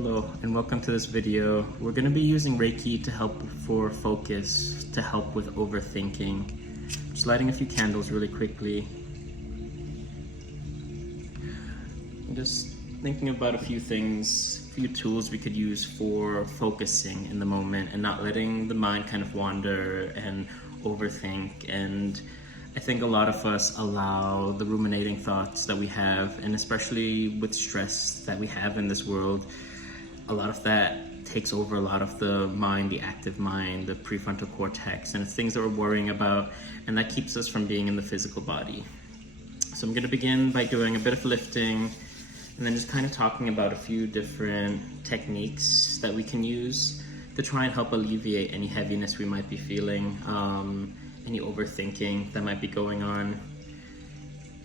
Hello and welcome to this video. We're going to be using Reiki to help for focus, to help with overthinking. Just lighting a few candles really quickly. I'm just thinking about a few things, a few tools we could use for focusing in the moment and not letting the mind kind of wander and overthink. And I think a lot of us allow the ruminating thoughts that we have, and especially with stress that we have in this world, a lot of that takes over a lot of the mind, the active mind, the prefrontal cortex, and it's things that we're worrying about, and that keeps us from being in the physical body. So I'm going to begin by doing a bit of lifting and then just kind of talking about a few different techniques that we can use to try and help alleviate any heaviness we might be feeling, any overthinking that might be going on.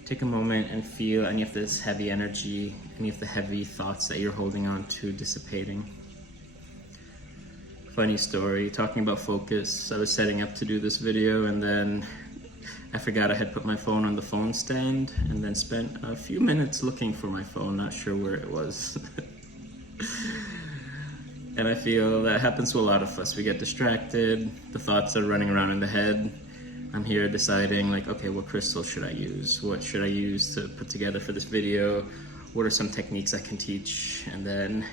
Take a moment and feel any of this heavy energy, any of the heavy thoughts that you're holding on to dissipating. Funny story, talking about focus, I was setting up to do this video and then I forgot I had put my phone on the phone stand and then spent a few minutes looking for my phone, not sure where it was. And I feel that happens to a lot of us. We get distracted, the thoughts are running around in the head. I'm here deciding like, okay, what crystal should I use? What should I use to put together for this video? What are some techniques I can teach? And then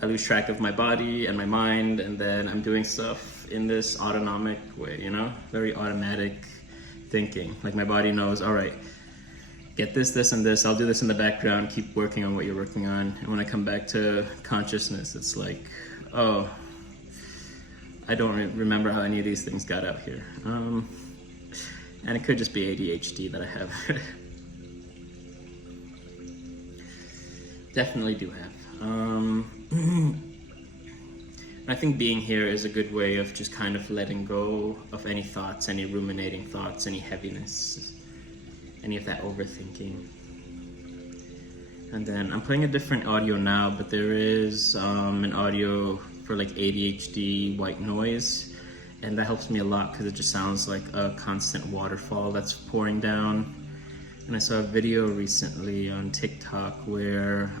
I lose track of my body and my mind, and then I'm doing stuff in this autonomic way, you know, very automatic thinking. Like my body knows, all right, get this, this, and this. I'll do this in the background, keep working on what you're working on. And when I come back to consciousness, it's like, oh, I don't remember how any of these things got out here. And it could just be ADHD that I have. Definitely do have. I think being here is a good way of just kind of letting go of any thoughts, any ruminating thoughts, any heaviness, any of that overthinking. And then I'm playing a different audio now, but there is an audio for like ADHD white noise. And that helps me a lot because it just sounds like a constant waterfall that's pouring down. And I saw a video recently on TikTok where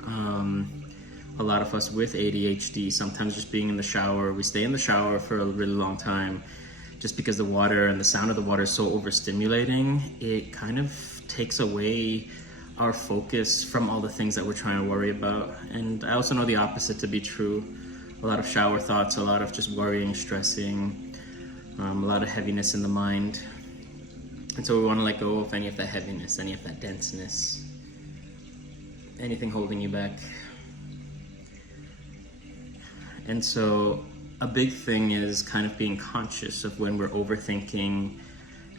a lot of us with ADHD, sometimes just being in the shower, we stay in the shower for a really long time just because the water and the sound of the water is so overstimulating. It kind of takes away our focus from all the things that we're trying to worry about. And I also know the opposite to be true. A lot of shower thoughts, a lot of just worrying, stressing, a lot of heaviness in the mind. And so we want to let go of any of that heaviness, any of that denseness, anything holding you back. And so a big thing is kind of being conscious of when we're overthinking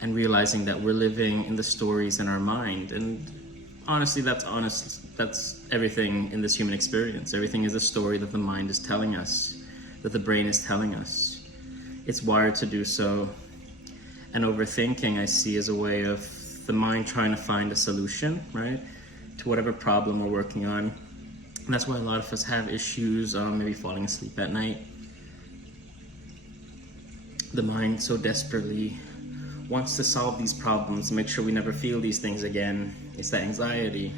and realizing that we're living in the stories in our mind. And honestly, that's everything in this human experience. Everything is a story that the mind is telling us, that the brain is telling us. It's wired to do so. And overthinking I see as a way of the mind trying to find a solution, right, to whatever problem we're working on. And that's why a lot of us have issues, maybe falling asleep at night. The mind so desperately wants to solve these problems, make sure we never feel these things again. It's that anxiety.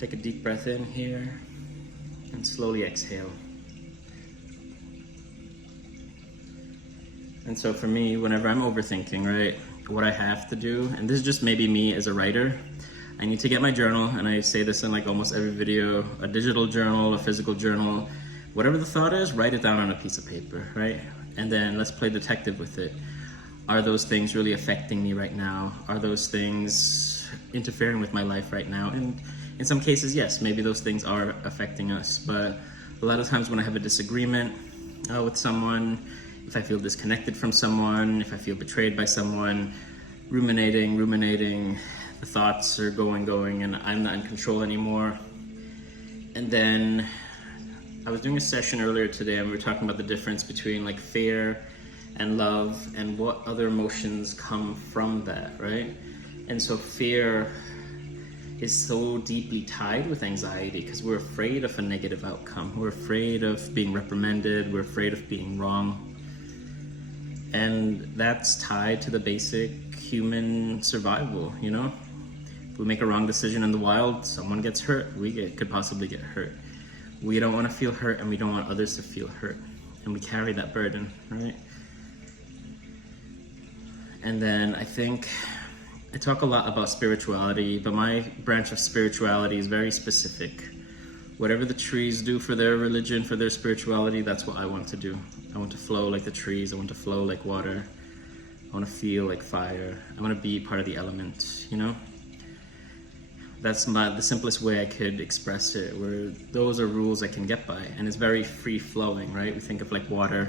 Take a deep breath in here and slowly exhale. And so for me, whenever I'm overthinking, right, what I have to do, and this is just maybe me as a writer, I need to get my journal, and I say this in like almost every video, a digital journal, a physical journal, whatever the thought is, write it down on a piece of paper, right? And then let's play detective with it. Are those things really affecting me right now? Are those things interfering with my life right now? And in some cases, yes, maybe those things are affecting us. But a lot of times when I have a disagreement with someone, if I feel disconnected from someone, if I feel betrayed by someone, ruminating, the thoughts are going, and I'm not in control anymore. And then I was doing a session earlier today and we were talking about the difference between like fear and love and what other emotions come from that, right? And so fear is so deeply tied with anxiety because we're afraid of a negative outcome. We're afraid of being reprimanded. We're afraid of being wrong. And that's tied to the basic human survival, you know? we make a wrong decision in the wild, someone gets hurt. Could possibly get hurt. We don't want to feel hurt, and we don't want others to feel hurt. And we carry that burden, right? And then I think I talk a lot about spirituality, but my branch of spirituality is very specific. Whatever the trees do for their religion, for their spirituality, that's what I want to do. I want to flow like the trees. I want to flow like water. I want to feel like fire. I want to be part of the element, you know? That's the simplest way I could express it, where those are rules I can get by, and it's very free flowing, right? We think of like water,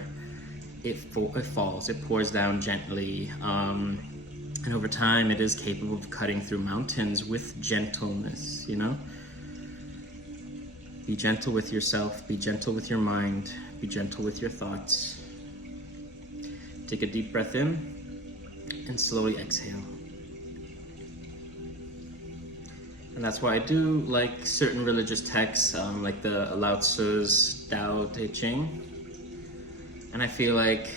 it falls, it pours down gently, and over time it is capable of cutting through mountains with gentleness, you know? Be gentle with yourself, be gentle with your mind, be gentle with your thoughts. Take a deep breath in and slowly exhale. And that's why I do like certain religious texts, like the Lao Tzu's Tao Te Ching. And I feel like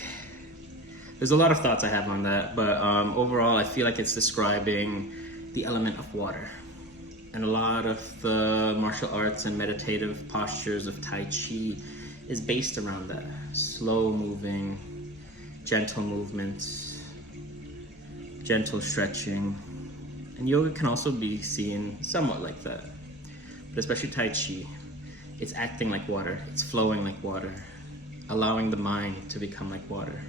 there's a lot of thoughts I have on that, but overall I feel like it's describing the element of water. And a lot of the martial arts and meditative postures of Tai Chi is based around that. Slow moving, gentle movements, gentle stretching. And yoga can also be seen somewhat like that, but especially Tai Chi, it's acting like water, it's flowing like water, allowing the mind to become like water.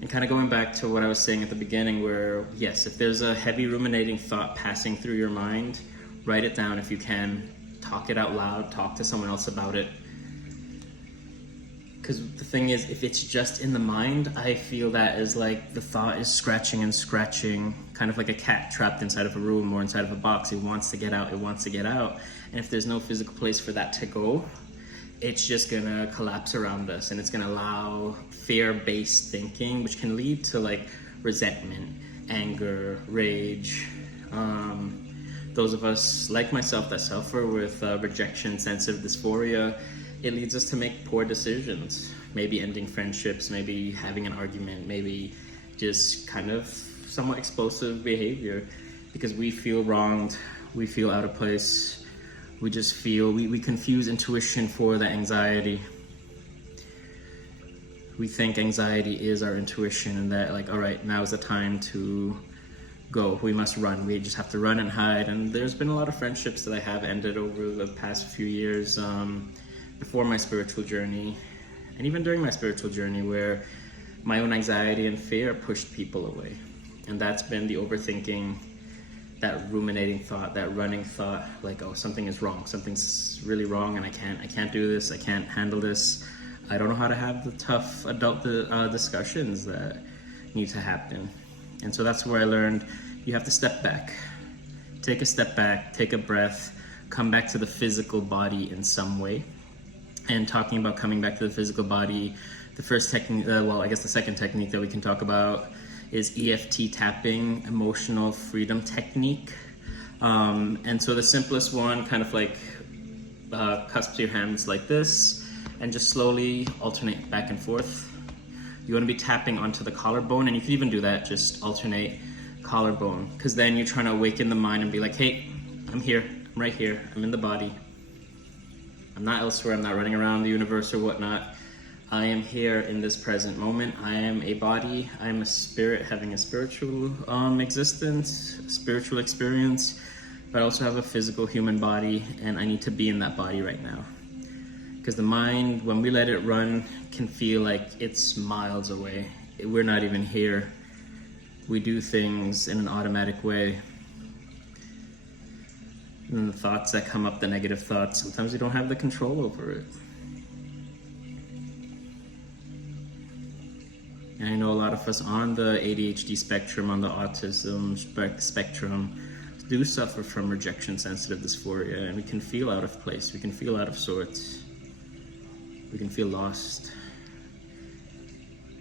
And kind of going back to what I was saying at the beginning, where yes, if there's a heavy ruminating thought passing through your mind, write it down if you can, talk it out loud, talk to someone else about it. Because the thing is, if it's just in the mind, I feel that is like the thought is scratching and scratching, kind of like a cat trapped inside of a room or inside of a box. It wants to get out, it wants to get out. And if there's no physical place for that to go, it's just gonna collapse around us, and it's gonna allow fear-based thinking, which can lead to like resentment, anger, rage. Those of us like myself that suffer with rejection, sensitive dysphoria, it leads us to make poor decisions, maybe ending friendships, maybe having an argument, maybe just kind of somewhat explosive behavior, because we feel wronged, we feel out of place, we just feel, we confuse intuition for the anxiety. We think anxiety is our intuition, and that like, all right, now is the time to go, we must run, we just have to run and hide. And there's been a lot of friendships that I have ended over the past few years, before my spiritual journey, and even during my spiritual journey, where my own anxiety and fear pushed people away. And that's been the overthinking, that ruminating thought, that running thought, like, oh, something is wrong, something's really wrong, and I can't do this, I can't handle this, I don't know how to have the tough adult discussions that need to happen. And so that's where I learned you have to step back, take a step back, take a breath, come back to the physical body in some way. And talking about coming back to the physical body, the first technique, the second technique that we can talk about is EFT tapping, emotional freedom technique. And so the simplest one, kind of like cusp your hands like this, and just slowly alternate back and forth. You want to be tapping onto the collarbone, and you can even do that, just alternate collarbone, because then you're trying to awaken the mind and be like, hey, I'm here, I'm right here, I'm in the body. I'm not elsewhere, I'm not running around the universe or whatnot. I am here in this present moment. I am a body, I am a spirit having a spiritual existence, a spiritual experience, but I also have a physical human body, and I need to be in that body right now. Because the mind, when we let it run, can feel like it's miles away. We're not even here. We do things in an automatic way. And the thoughts that come up, the negative thoughts, sometimes we don't have the control over it. And I know a lot of us on the ADHD spectrum, on the autism spectrum, do suffer from rejection sensitive dysphoria, and we can feel out of place, we can feel out of sorts, we can feel lost.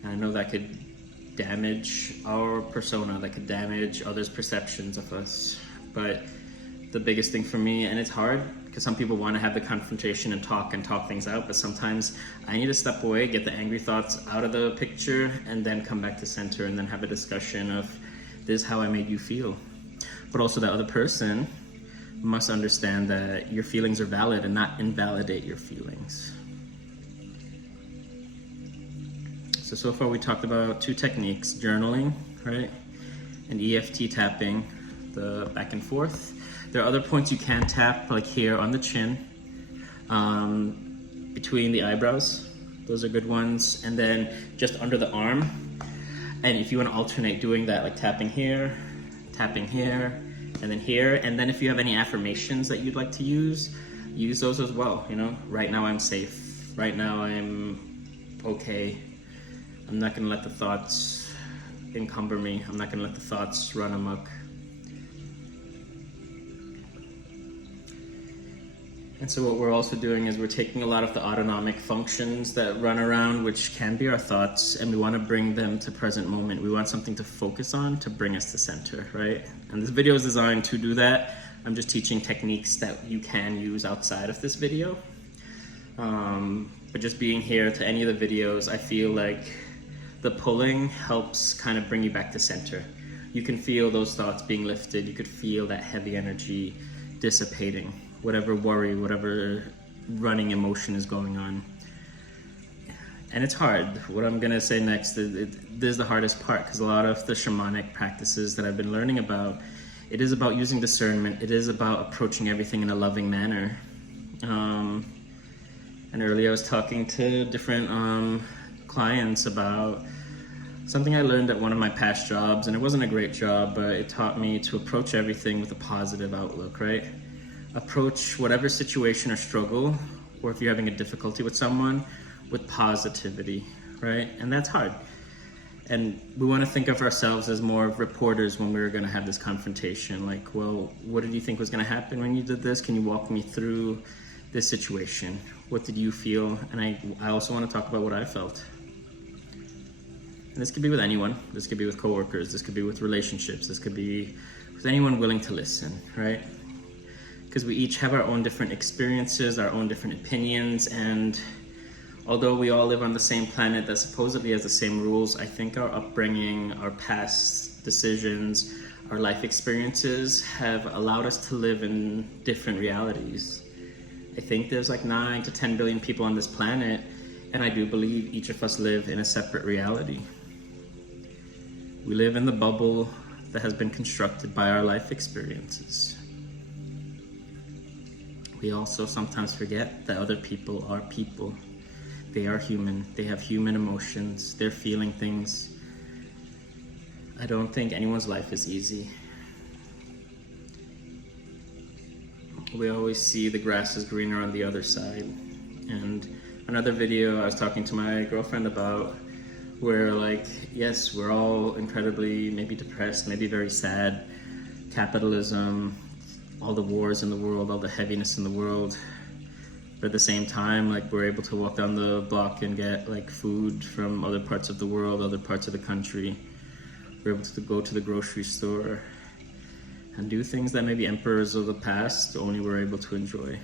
And I know that could damage our persona, that could damage others' perceptions of us, but the biggest thing for me, and it's hard because some people want to have the confrontation and talk things out, but sometimes I need to step away, get the angry thoughts out of the picture, and then come back to center and then have a discussion of, this is how I made you feel. but also that other person must understand that your feelings are valid and not invalidate your feelings. So far we talked about 2 techniques, journaling, right? And EFT tapping, the back and forth. There are other points you can tap, like here on the chin, between the eyebrows. Those are good ones. And then just under the arm. And if you want to alternate doing that, like tapping here, and then here. And then if you have any affirmations that you'd like to use those as well. You know, right now I'm safe. Right now I'm okay. I'm not gonna let the thoughts encumber me. I'm not gonna let the thoughts run amok. And so what we're also doing is we're taking a lot of the autonomic functions that run around, which can be our thoughts, and we want to bring them to present moment. We want something to focus on to bring us to center, right? And this video is designed to do that. I'm just teaching techniques that you can use outside of this video. But just being here to any of the videos, I feel like the pulling helps kind of bring you back to center. You can feel those thoughts being lifted. You could feel that heavy energy dissipating. Whatever worry, whatever running emotion is going on. And it's hard. What I'm gonna say next, this is the hardest part, because a lot of the shamanic practices that I've been learning about, it is about using discernment. It is about approaching everything in a loving manner. And earlier I was talking to different clients about something I learned at one of my past jobs, and it wasn't a great job, but it taught me to approach everything with a positive outlook, right? Approach whatever situation or struggle, or if you're having a difficulty with someone, with positivity, right? And that's hard. And we want to think of ourselves as more of reporters when we're going to have this confrontation. Like, well, what did you think was going to happen when you did this? Can you walk me through this situation? What did you feel? And I also want to talk about what I felt. And this could be with anyone. This could be with coworkers. This could be with relationships. This could be with anyone willing to listen, right? Because we each have our own different experiences, our own different opinions, and although we all live on the same planet that supposedly has the same rules, I think our upbringing, our past decisions, our life experiences have allowed us to live in different realities. I think there's like 9 to 10 billion people on this planet, and I do believe each of us live in a separate reality. We live in the bubble that has been constructed by our life experiences. We also sometimes forget that other people are people. They are human. They have human emotions. They're feeling things. I don't think anyone's life is easy. We always see the grass is greener on the other side. And another video I was talking to my girlfriend about, where like, yes, we're all incredibly maybe depressed, maybe very sad. Capitalism, all the wars in the world, all the heaviness in the world. But at the same time, like, we're able to walk down the block and get like food from other parts of the world, other parts of the country. We're able to go to the grocery store and do things that maybe emperors of the past only were able to enjoy.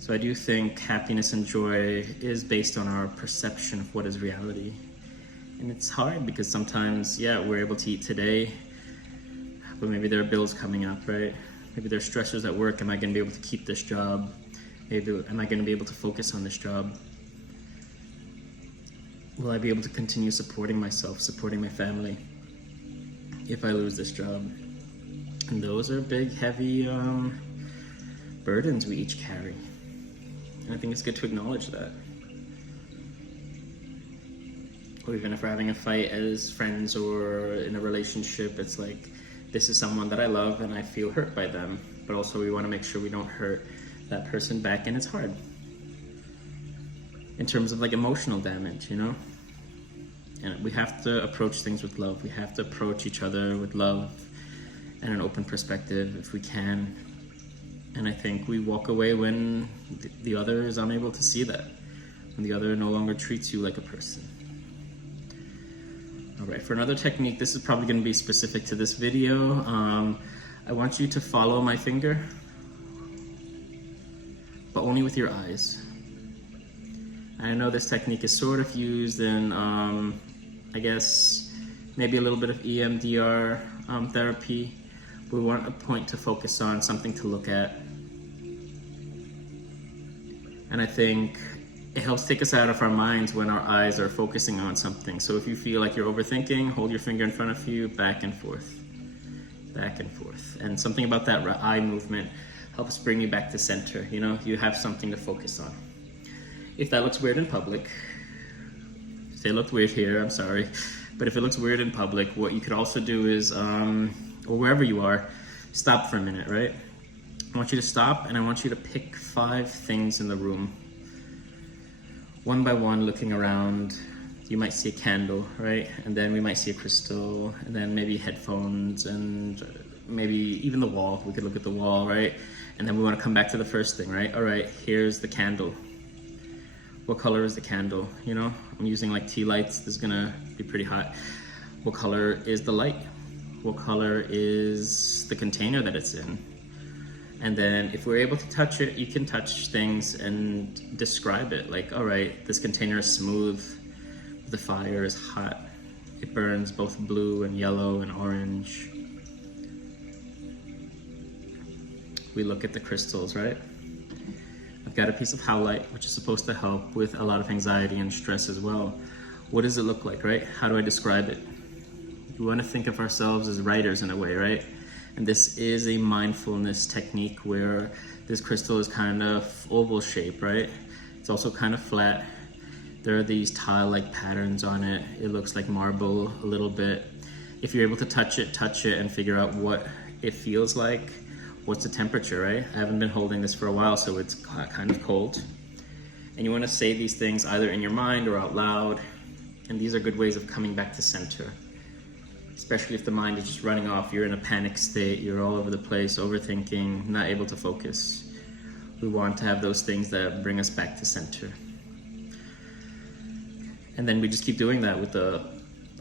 So I do think happiness and joy is based on our perception of what is reality. And it's hard because sometimes, yeah, we're able to eat today, but maybe there are bills coming up, right? Maybe there are stressors at work. Am I going to be able to keep this job? Maybe, am I going to be able to focus on this job? Will I be able to continue supporting myself, supporting my family if I lose this job? And those are big, heavy burdens we each carry. And I think it's good to acknowledge that. Or even if we're having a fight as friends or in a relationship, it's like, this is someone that I love and I feel hurt by them, but also we want to make sure we don't hurt that person back, and it's hard in terms of like emotional damage, you know? And we have to approach things with love. We have to approach each other with love and an open perspective if we can. And I think we walk away when the other is unable to see that, when the other no longer treats you like a person. All right, for another technique, this is probably going to be specific to this video. I want you to follow my finger, but only with your eyes. I know this technique is sort of used in, I guess, maybe a little bit of EMDR therapy, We want a point to focus on, something to look at. And I think it helps take us out of our minds when our eyes are focusing on something. So if you feel like you're overthinking, hold your finger in front of you, back and forth, back and forth. And something about that eye movement helps bring you back to center. You know, you have something to focus on. If that looks weird in public, say it looked weird here, I'm sorry. But if it looks weird in public, what you could also do is, or wherever you are, stop for a minute, right? I want you to stop, and I want you to pick 5 things in the room. One by one, looking around. You might see a candle, right? And then we might see a crystal, and then maybe headphones, and maybe even the wall. We could look at the wall, right? And then we want to come back to the first thing, right? All right, here's the candle. What color is the candle? You know, I'm using like tea lights. This is gonna be pretty hot. What color is the light? What color is the container that it's in? And then if we're able to touch it, you can touch things and describe it. Like, all right, this container is smooth. The fire is hot. It burns both blue and yellow and orange. We look at the crystals, right? I've got a piece of howlite, which is supposed to help with a lot of anxiety and stress as well. What does it look like, right? How do I describe it? We want to think of ourselves as writers in a way, right? And this is a mindfulness technique where this crystal is kind of oval shape, right? It's also kind of flat. There are these tile-like patterns on it. It looks like marble a little bit. If you're able to touch it and figure out what it feels like. What's the temperature, right? I haven't been holding this for a while, so it's kind of cold. And you want to say these things either in your mind or out loud. And these are good ways of coming back to center. Especially if the mind is just running off, you're in a panic state, you're all over the place, overthinking, not able to focus. We want to have those things that bring us back to center. And then we just keep doing that with the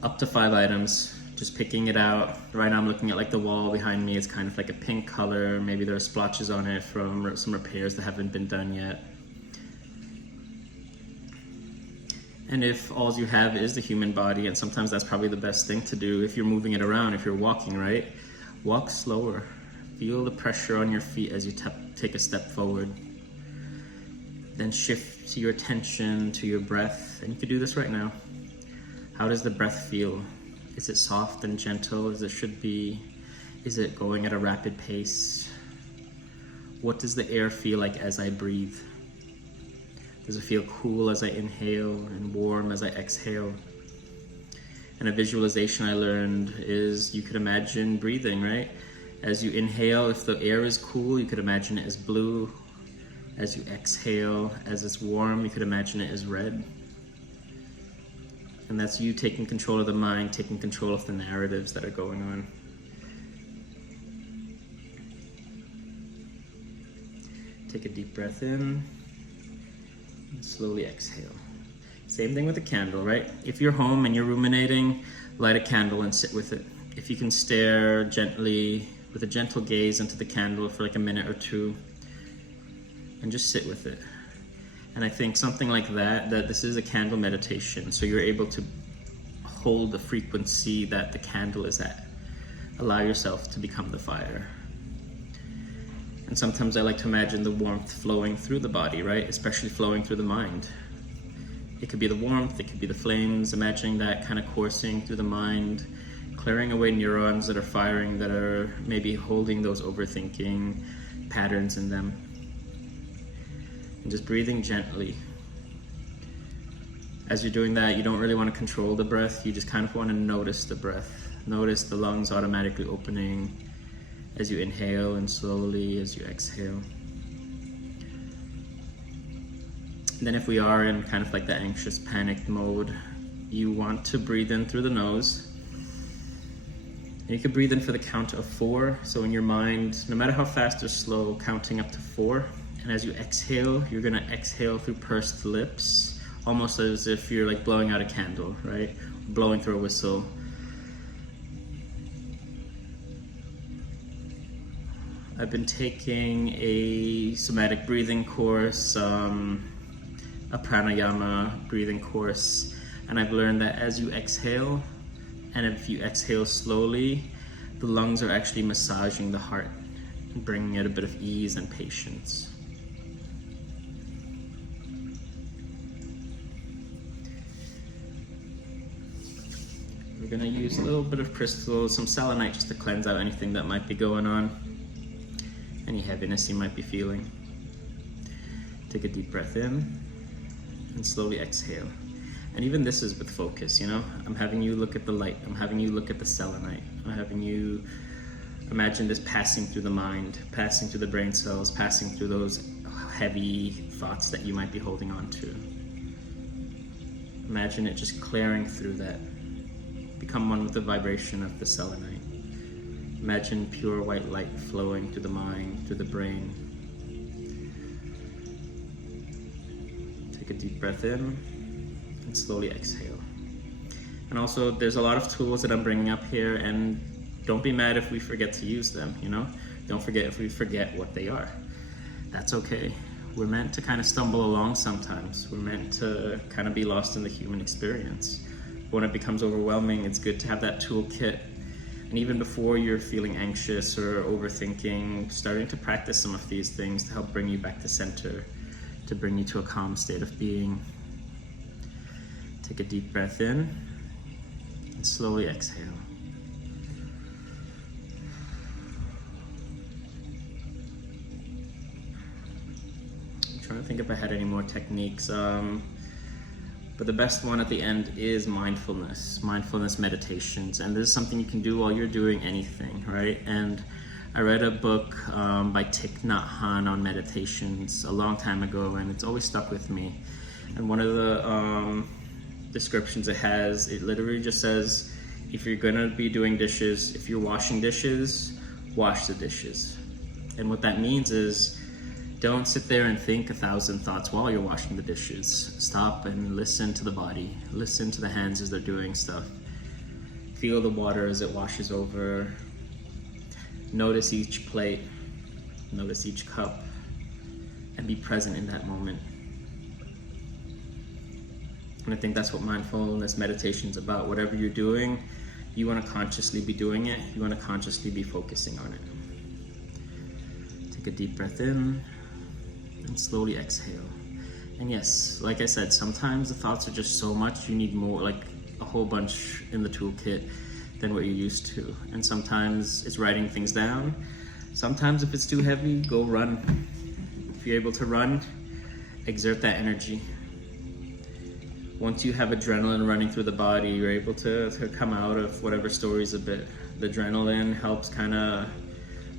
up to 5 items, just picking it out. Right now I'm looking at like the wall behind me, it's kind of like a pink color, maybe there are splotches on it from some repairs that haven't been done yet. And if all you have is the human body, and sometimes that's probably the best thing to do if you're moving it around, if you're walking, right? Walk slower. Feel the pressure on your feet as you take a step forward. Then shift your attention to your breath, and you can do this right now. How does the breath feel? Is it soft and gentle as it should be? Is it going at a rapid pace? What does the air feel like as I breathe? Does it feel cool as I inhale and warm as I exhale? And a visualization I learned is you could imagine breathing, right? As you inhale, if the air is cool, you could imagine it as blue. As you exhale, as it's warm, you could imagine it as red. And that's you taking control of the mind, taking control of the narratives that are going on. Take a deep breath in. And slowly exhale. Same thing with a candle, right? If you're home and you're ruminating, light a candle and sit with it. If you can stare gently, with a gentle gaze into the candle for like a minute or 2, and just sit with it. And I think something like that this is a candle meditation, so you're able to hold the frequency that the candle is at. Allow yourself to become the fire. And sometimes I like to imagine the warmth flowing through the body, right? Especially flowing through the mind. It could be the warmth, it could be the flames, imagining that kind of coursing through the mind, clearing away neurons that are firing, that are maybe holding those overthinking patterns in them. And just breathing gently. As you're doing that, you don't really want to control the breath, you just kind of want to notice the breath. Notice the lungs automatically opening as you inhale and slowly as you exhale. And then if we are in kind of like the anxious, panicked mode, you want to breathe in through the nose. And you can breathe in for the count of 4. So in your mind, no matter how fast or slow, counting up to 4. And as you exhale, you're gonna exhale through pursed lips, almost as if you're like blowing out a candle, right? Blowing through a whistle. I've been taking a somatic breathing course, a pranayama breathing course, and I've learned that as you exhale, and if you exhale slowly, the lungs are actually massaging the heart, bringing it a bit of ease and patience. We're gonna use a little bit of crystals, some selenite, just to cleanse out anything that might be going on, any heaviness you might be feeling. Take a deep breath in and slowly exhale. And even this is with focus, you know? I'm having you look at the light, I'm having you look at the selenite, I'm having you imagine this passing through the mind, passing through the brain cells, passing through those heavy thoughts that you might be holding on to. Imagine it just clearing through that. Become one with the vibration of the selenite. Imagine pure white light flowing through the mind, through the brain. Take a deep breath in and slowly exhale. And also, there's a lot of tools that I'm bringing up here, and don't be mad if we forget to use them, you know? Don't forget if we forget what they are. That's okay. We're meant to kind of stumble along sometimes. We're meant to kind of be lost in the human experience. When it becomes overwhelming, it's good to have that toolkit. And even before you're feeling anxious or overthinking, starting to practice some of these things to help bring you back to center, to bring you to a calm state of being. Take a deep breath in and slowly exhale. I'm trying to think if I had any more techniques. But the best one at the end is mindfulness meditations. And this is something you can do while you're doing anything, right? And I read a book by Thich Nhat Hanh on meditations a long time ago, and it's always stuck with me. And one of the descriptions it has, it literally just says, if you're gonna be doing dishes, if you're washing dishes, wash the dishes. And what that means is, don't sit there and think 1,000 thoughts while you're washing the dishes. Stop and listen to the body. Listen to the hands as they're doing stuff. Feel the water as it washes over. Notice each plate. Notice each cup. And be present in that moment. And I think that's what mindfulness meditation is about. Whatever you're doing, you want to consciously be doing it. You want to consciously be focusing on it. Take a deep breath in and slowly exhale. And yes, like I said, sometimes the thoughts are just so much, you need more, like a whole bunch in the toolkit than what you're used to. And sometimes it's writing things down. Sometimes if it's too heavy, go run. If you're able to run, exert that energy. Once you have adrenaline running through the body, you're able to come out of whatever stories a bit. The adrenaline helps kind of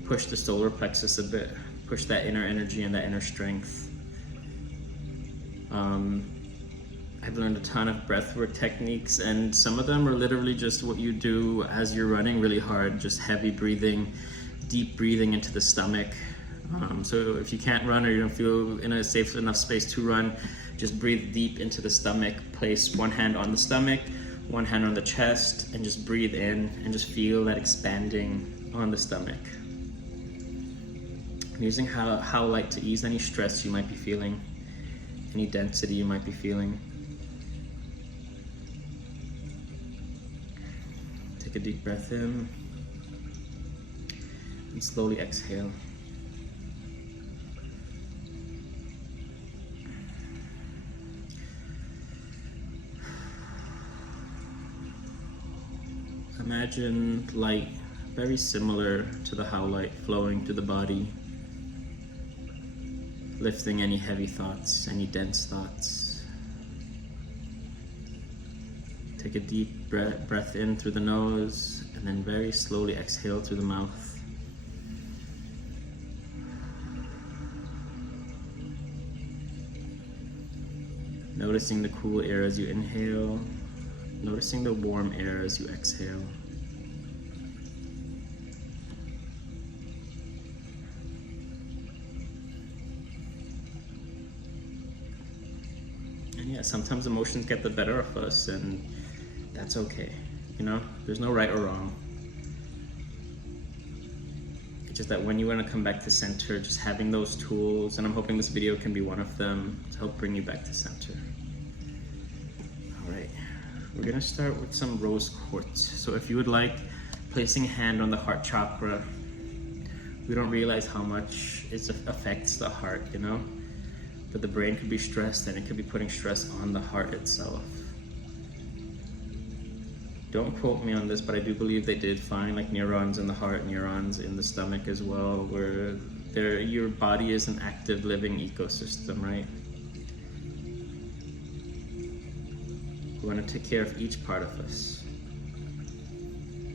push the solar plexus a bit, push that inner energy and that inner strength. I've learned a ton of breathwork techniques, and some of them are literally just what you do as you're running really hard, just heavy breathing, deep breathing into the stomach. So if you can't run or you don't feel in a safe enough space to run, just breathe deep into the stomach. Place one hand on the stomach, one hand on the chest, and just breathe in and just feel that expanding on the stomach. Using how light to ease any stress you might be feeling, any density you might be feeling. Take a deep breath in and slowly exhale. Imagine light, very similar to the how light, flowing through the body, lifting any heavy thoughts, any dense thoughts. Take a deep breath in through the nose, and then very slowly exhale through the mouth. Noticing the cool air as you inhale, noticing the warm air as you exhale. And yeah, sometimes emotions get the better of us, and that's okay. You know, there's no right or wrong. It's just that when you want to come back to center, just having those tools, and I'm hoping this video can be one of them to help bring you back to center. All right, we're gonna start with some rose quartz. So if you would like placing a hand on the heart chakra. We don't realize how much it affects the heart, you know? But the brain could be stressed and it could be putting stress on the heart itself. Don't quote me on this, but I do believe they did find like neurons in the heart, neurons in the stomach as well, where your body is an active living ecosystem, right? We want to take care of each part of us.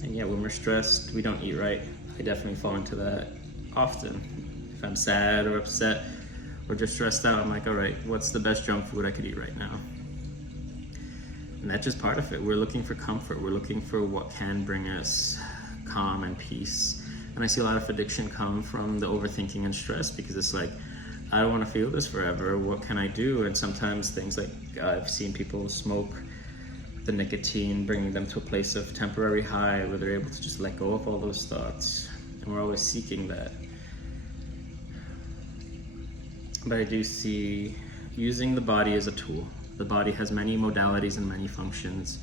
And yeah, when we're stressed, we don't eat right. I definitely fall into that often. If I'm sad or upset or just stressed out, I'm like, all right, what's the best junk food I could eat right now? And that's just part of it. We're looking for comfort. We're looking for what can bring us calm and peace. And I see a lot of addiction come from the overthinking and stress, because it's like, I don't want to feel this forever. What can I do? And sometimes things like I've seen people smoke the nicotine, bringing them to a place of temporary high where they're able to just let go of all those thoughts. And we're always seeking that. But I do see using the body as a tool. The body has many modalities and many functions.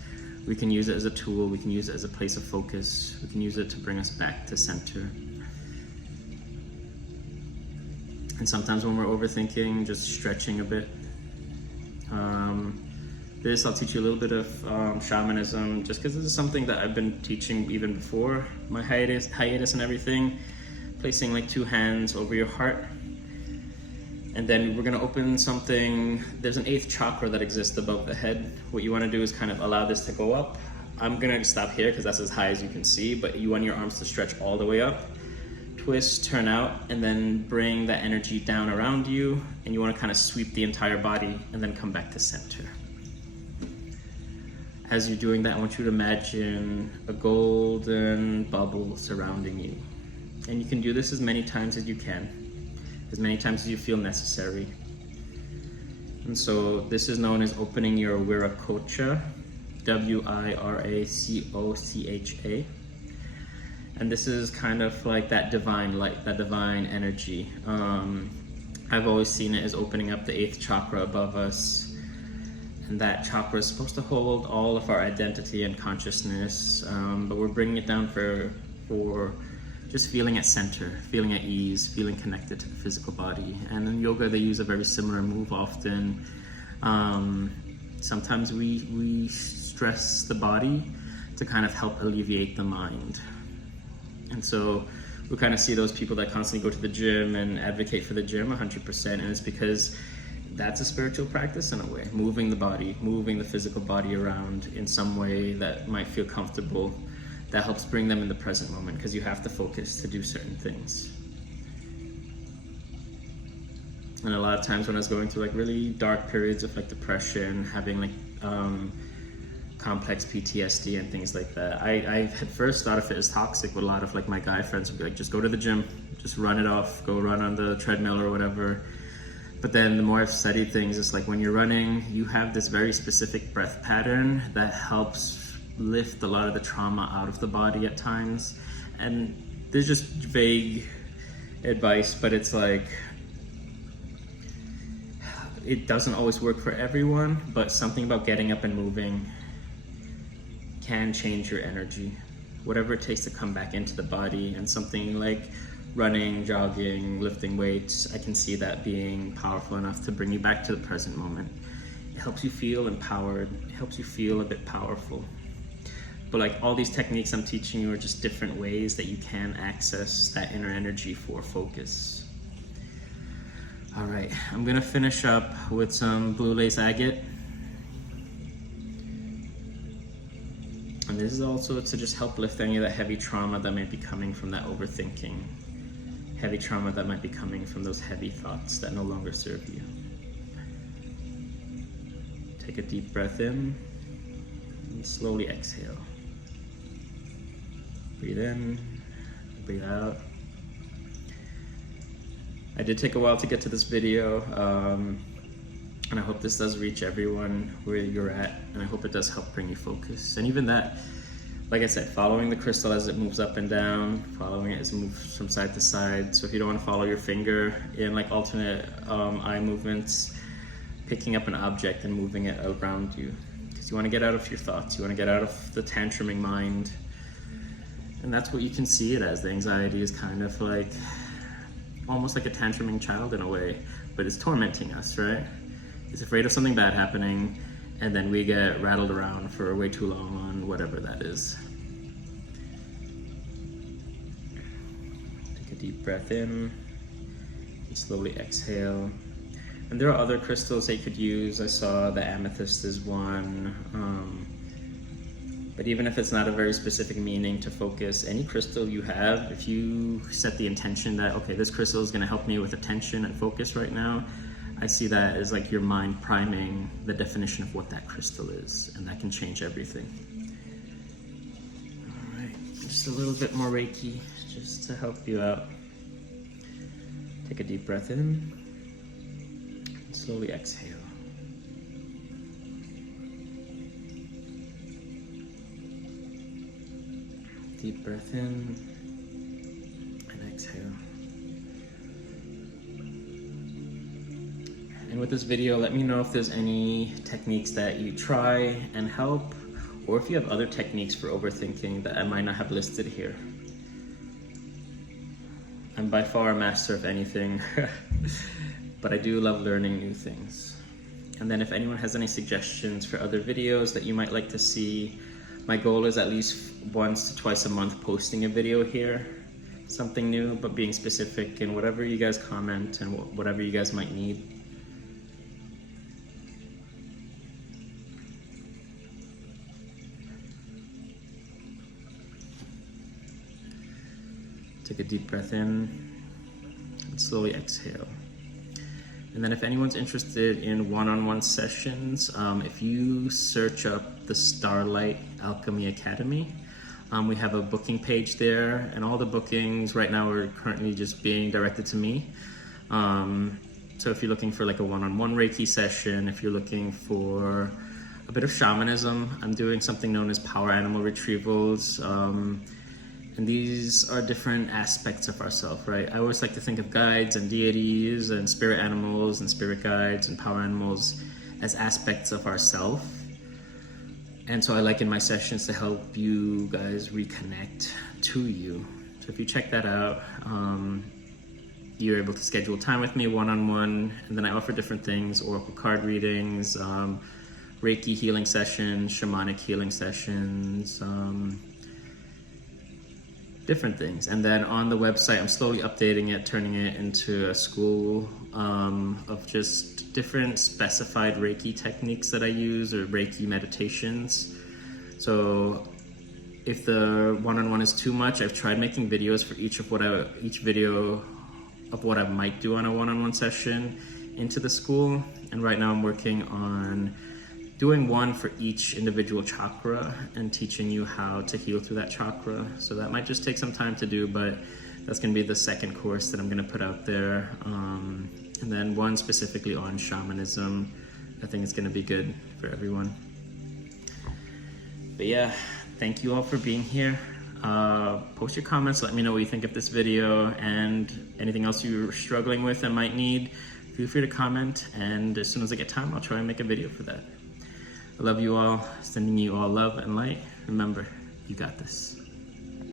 We can use it as a tool, we can use it as a place of focus, we can use it to bring us back to center. And sometimes when we're overthinking, just stretching a bit. I'll teach you a little bit of shamanism, just because this is something that I've been teaching even before my hiatus and everything. Placing like 2 hands over your heart. And then we're going to open something. There's an 8th chakra that exists above the head. What you want to do is kind of allow this to go up. I'm going to stop here because that's as high as you can see, but you want your arms to stretch all the way up. Twist, turn out, and then bring that energy down around you. And you want to kind of sweep the entire body and then come back to center. As you're doing that, I want you to imagine a golden bubble surrounding you. And you can do this as many times as you can. As many times as you feel necessary. And so this is known as opening your Viracocha, Wiracocha. And this is kind of like that divine light, that divine energy. I've always seen it as opening up the 8th chakra above us. And that chakra is supposed to hold all of our identity and consciousness, but we're bringing it down for just feeling at center, feeling at ease, feeling connected to the physical body. And in yoga, they use a very similar move often. Sometimes we stress the body to kind of help alleviate the mind. And so we kind of see those people that constantly go to the gym and advocate for the gym 100%. And it's because that's a spiritual practice in a way, moving the body, moving the physical body around in some way that might feel comfortable. That helps bring them in the present moment, because you have to focus to do certain things. And a lot of times when I was going through like really dark periods of like depression, having like complex PTSD and things like that, I had first thought of it as toxic, but a lot of like my guy friends would be like, just go to the gym, just run it off, go run on the treadmill or whatever. But then the more I've studied things, it's like when you're running, you have this very specific breath pattern that helps lift a lot of the trauma out of the body at times. And there's just vague advice, but it's like, it doesn't always work for everyone, but something about getting up and moving can change your energy, whatever it takes to come back into the body. And something like running, jogging, lifting weights, I can see that being powerful enough to bring you back to the present moment. It helps you feel empowered, it helps you feel a bit powerful. But like all these techniques I'm teaching you are just different ways that you can access that inner energy for focus. All right, I'm gonna finish up with some blue lace agate. And this is also to just help lift any of that heavy trauma that might be coming from that overthinking. Heavy trauma that might be coming from those heavy thoughts that no longer serve you. Take a deep breath in and slowly exhale. Breathe in, breathe out. I did take a while to get to this video, and I hope this does reach everyone where you're at, and I hope it does help bring you focus. And even that, like I said, following the crystal as it moves up and down, following it as it moves from side to side. So if you don't want to follow your finger in like alternate eye movements, picking up an object and moving it around you. Because you want to get out of your thoughts, you want to get out of the tantruming mind. And that's what you can see it as. The anxiety is kind of like, almost like a tantruming child in a way, but it's tormenting us, right? It's afraid of something bad happening, and then we get rattled around for way too long on whatever that is. Take a deep breath in, and slowly exhale. And there are other crystals that you could use. I saw the Amethyst is one. But even if it's not a very specific meaning to focus, any crystal you have, if you set the intention that, okay, this crystal is going to help me with attention and focus right now, I see that as like your mind priming the definition of what that crystal is, and that can change everything. All right, just a little bit more Reiki, just to help you out. Take a deep breath in, and slowly exhale. Deep breath in and exhale. And with this video, let me know if there's any techniques that you try and help, or if you have other techniques for overthinking that I might not have listed here. I'm by far a master of anything, but I do love learning new things. And then if anyone has any suggestions for other videos that you might like to see, my goal is at least once to twice a month posting a video here, something new, but being specific in whatever you guys comment and whatever you guys might need. Take a deep breath in and slowly exhale. And then if anyone's interested in one-on-one sessions, if you search up the Starlight Alchemy Academy, we have a booking page there, and all the bookings right now are currently just being directed to me. So if you're looking for like a one-on-one Reiki session, if you're looking for a bit of shamanism, I'm doing something known as power animal retrievals. And these are different aspects of ourselves, right? I always like to think of guides and deities and spirit animals and spirit guides and power animals as aspects of ourself. And so I like in my sessions to help you guys reconnect to you. So if you check that out, you're able to schedule time with me one-on-one, and then I offer different things: oracle card readings, Reiki healing sessions, shamanic healing sessions, different things. And then on the website, I'm slowly updating it, turning it into a school of just different specified Reiki techniques that I use, or Reiki meditations. So if the one-on-one is too much, I've tried making videos for each video of what I might do on a one-on-one session into the school. And right now I'm working on doing one for each individual chakra and teaching you how to heal through that chakra. So that might just take some time to do, but that's going to be the second course that I'm going to put out there. And then one specifically on shamanism. I think it's going to be good for everyone. But yeah, thank you all for being here. Post your comments, let me know what you think of this video, and anything else you're struggling with and might need, feel free to comment, and as soon as I get time, I'll try and make a video for that. I love you all, sending you all love and light. Remember, you got this.